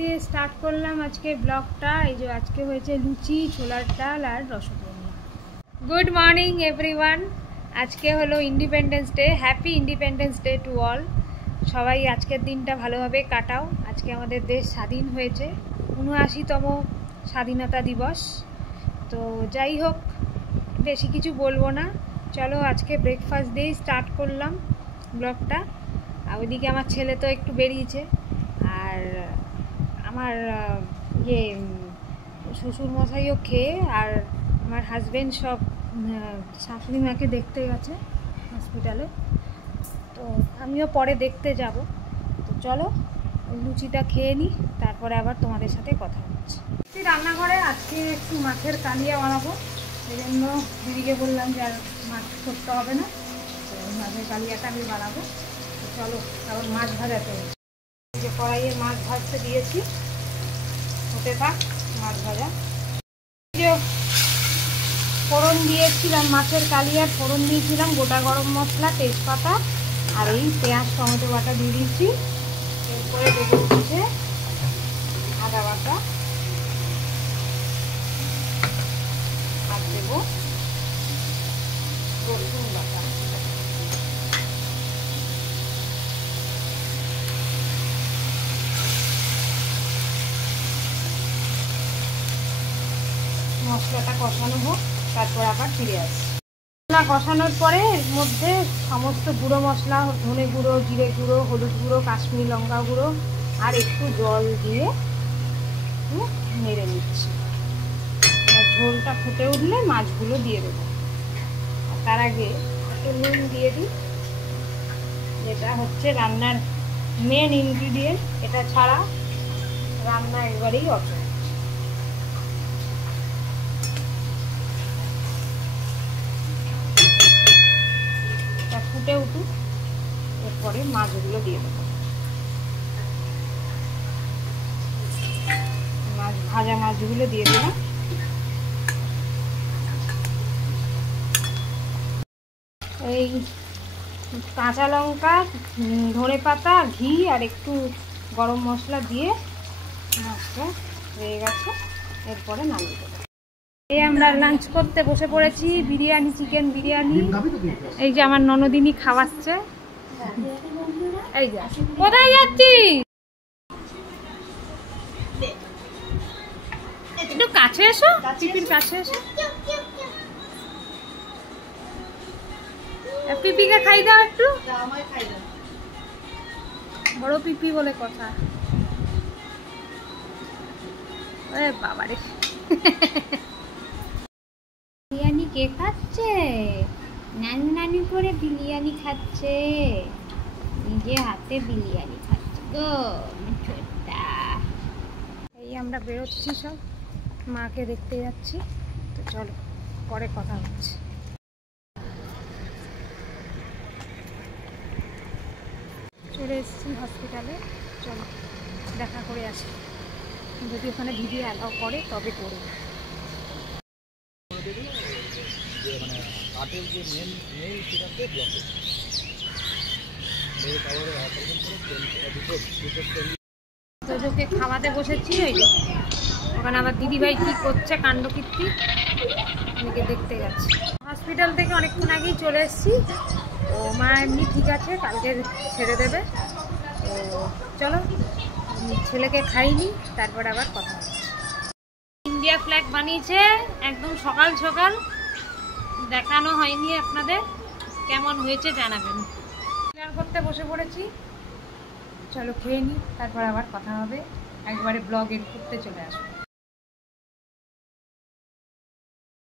দিয়ে স্টার্ট করলাম আজকে ব্লগটা। এই যে আজকে হয়েছে লুচি, ছোলার ডাল আর রসগোল্লা। Good morning everyone. আজকে হলো Independence Day. Happy Independence Day to all. সবাই আজকের দিনটা ভালোভাবে কাটাও। আজকে আমাদের দেশ স্বাধীন হয়েছে, ৭৯তম স্বাধীনতা দিবস। তো যাই হোক, বেশি কিছু বলবো না, চলো আজকে ব্রেকফাস্ট দিয়েই স্টার্ট করলাম ব্লগটা। আর ওইদিকে আমার ছেলে তো একটু বেরিয়েছে, আর আমার শ্বশুরমশাইও খেয়ে, আর আমার হাজব্যান্ড সব শাশুড়ি মাকে দেখতে গেছে হসপিটালে। তো আমিও পরে দেখতে যাব। তো চলো লুচিটা খেয়ে নিই, তারপরে আবার তোমাদের সাথে কথা হচ্ছে। রান্নাঘরে আজকে একটু মাছের কালিয়া বানাবো, সেই জন্য দিদিকে বললাম যে আর মাছ করতে হবে না, তো মাছের কালিয়াটা আমি বানাবো। তো চলো আবার মাছ ভাজাতে হচ্ছে। যে কড়াইয়ে মাছ ভাজতে দিয়েছি, হতে থাক মাছ ভাজা। যে ফোড়ন দিয়েছিলাম, মাছের কালিয়ার ফোড়ন দিয়েছিলাম গোটা গরম মশলা, তেজপাতা আর এই পেঁয়াজ টমেটো বাটা দিয়ে দিচ্ছি। এরপরে দেবো হচ্ছে আদা বাটা, আর দেবো রসুন বাটা। মশলাটা কষানো হোক, তারপর আবার ফিরে আসি। মশলা কষানোর পরে এর মধ্যে সমস্ত গুঁড়ো মশলা, ধনে গুঁড়ো, জিরে গুঁড়ো, হলুদ গুঁড়ো, কাশ্মীরি লঙ্কা গুঁড়ো আর একটু জল দিয়ে নেড়ে নিচ্ছি। ঝোলটা ফুটে উঠলে মাছগুলো দিয়ে দেবো। আর তার আগে একটু নুন দিয়ে দিই, যেটা হচ্ছে রান্নার মেন ইনগ্রিডিয়েন্ট। এটা ছাড়া রান্না একবারেই অচল। ফুটে উঠুক, এরপরে মাছগুলো দিয়ে দেবো। ভাজা মাছগুলো দিয়ে দিলাম। এই কাঁচা লঙ্কা, ধনে পাতা, ঘি আর একটু গরম মশলা দিয়ে মাছটা হয়ে গেছে, এরপরে নামিয়ে দেবো। এই আমরা লাঞ্চ করতে বসে পড়েছি, বিরিয়ানি, চিকেন বিরিয়ানি। এই যে আমার ননদিনী খাওয়াচ্ছে। এই যে, কোথায় যাচ্ছি? একটু কাছে এসো, পিপির কাছে এসো। পিপিকে খাই দাও একটু, বড় পিপি বলে কথা। ওরে বাবারে, বিরিয়ানি কে খাচ্ছে? নানু নানু করে বিরিয়ানি খাচ্ছে, নিজে হাতে বিরিয়ানি খাচ্ছে গো ছোট্টা। এই আমরা বেরোচ্ছি, সব মাকে দেখতে যাচ্ছি। তো চলো পরে কথা হচ্ছে। চলে এসেছি হসপিটালে, চলো দেখা করে আসি। যদি ওখানে ভিডিও অ্যালাউ করে তবে করবো। তোজোকে খাওয়াতে বসেছি, ওই যে ওখানে আবার দিদিভাই কি করছে কাণ্ডকীর্তি, মেয়েকে দেখতে গেছে। হসপিটাল থেকে অনেকক্ষণ আগেই চলে এসেছি। তো মা এমনি ঠিক আছে, কালকে ছেড়ে দেবে। তো চলো ছেলেকে খাইনি, তারপর আবার কথা হচ্ছে। ইন্ডিয়া ফ্ল্যাগ বানিয়েছে একদম সকাল সকাল, দেখানো হয়নি আপনাদের, কেমন হয়েছে জানাবেন। ডিনার করতে বসে পড়েছি, চলো খেয়ে নিই, তারপর আবার কথা হবে। একবারে ব্লগ এড করতে চলে আসবো।